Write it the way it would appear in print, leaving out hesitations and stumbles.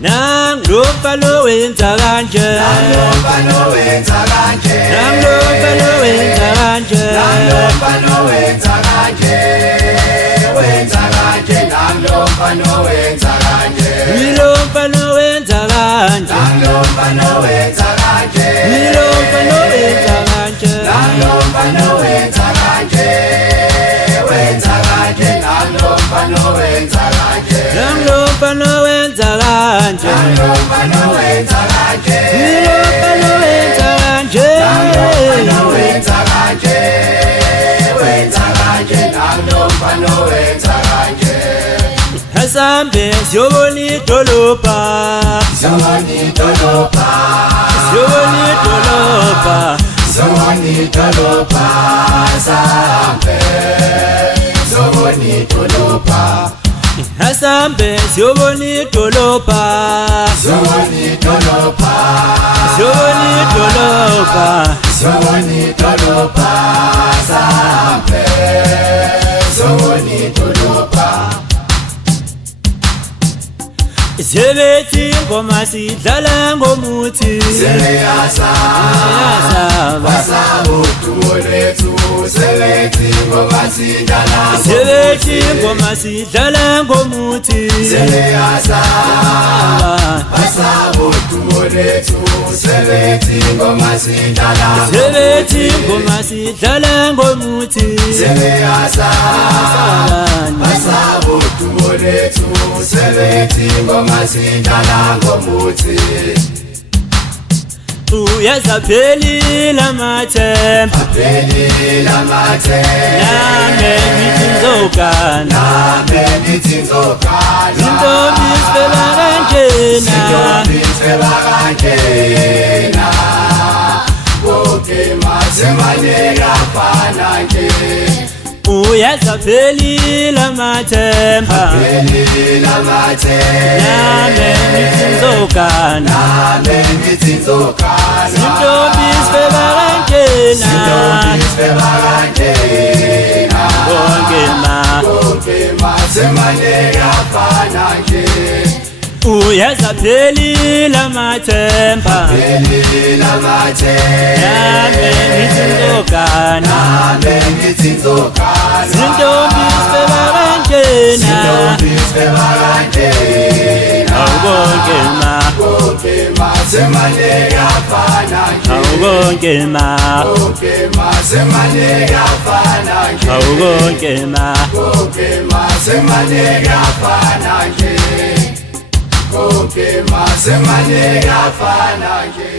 Nangilomfana wenza kanje, Nangilomfana wenza kanje, nangilomfana wenza kanje, Nangilomfana wenza kanje, wenza kanje, Nangilomfana wenza kanje, Nilomfana wenza kanje, Nangilomfana wenza kanje, Nilomfana wenza kanje, Nangilomfana wenza kanje, wenza kanje, Nangilomfana wenza kanje, Nangilomfana wenza kanje, Nangilomfana wenza kanje, Nilomfana wenza kanje, Nangilomfana wenza kanje, wenza kanje, Nangilomfana wenza kanje. Hasambe siyobona idolobha, Siyobona idolobha, siyobona idolobha, siyobona idolobha, Hasambe, siyobona idolobha, Hasambe siyobona idolobha, siyobona idolobha, siyobona idolobha, siyobona idolobha, Hasambe, siyobona idolobha. Sebethi ingoma sidlala ngomuthi, Siyasaba, basaba udumo lethu, sebethi ingoma sidlala, sebethi ingoma sidlala ngomuthi, Siyasaba, basaba udumo lethu, sebethi ingoma sidlala, sebethi ingoma sidlala ngomuthi, Siyasaba, basaba udumo lethu, sebethi ingoma sidlala ngomuthi. uyazaphelile amathemba, Aphelile amathemba, nami ngithi ngizogana, nami ngithi ngizogana, intombi sifela kanjena, intombi sifela kanjena, konke mathemane afana nje. uyazaphelile amathemba, Aphelile amathemba, nami ngithi ngizogana, nami ngithi ngizogana, intombi sifela kanjena, intombi sifela kanjena, konke mathemane afana nje. uyazaphelile amathemba, Aphelile amathemba, nami ngithi ngizogana, nami ngithi ngizogana, intombi sifela kanjena, intombi sifela kanjena, awukonke konke mathemane afana nje. awukonke Konke mathemane afana nje. awukonke Konke mathemane afana nje. Konke mathemane afana nje.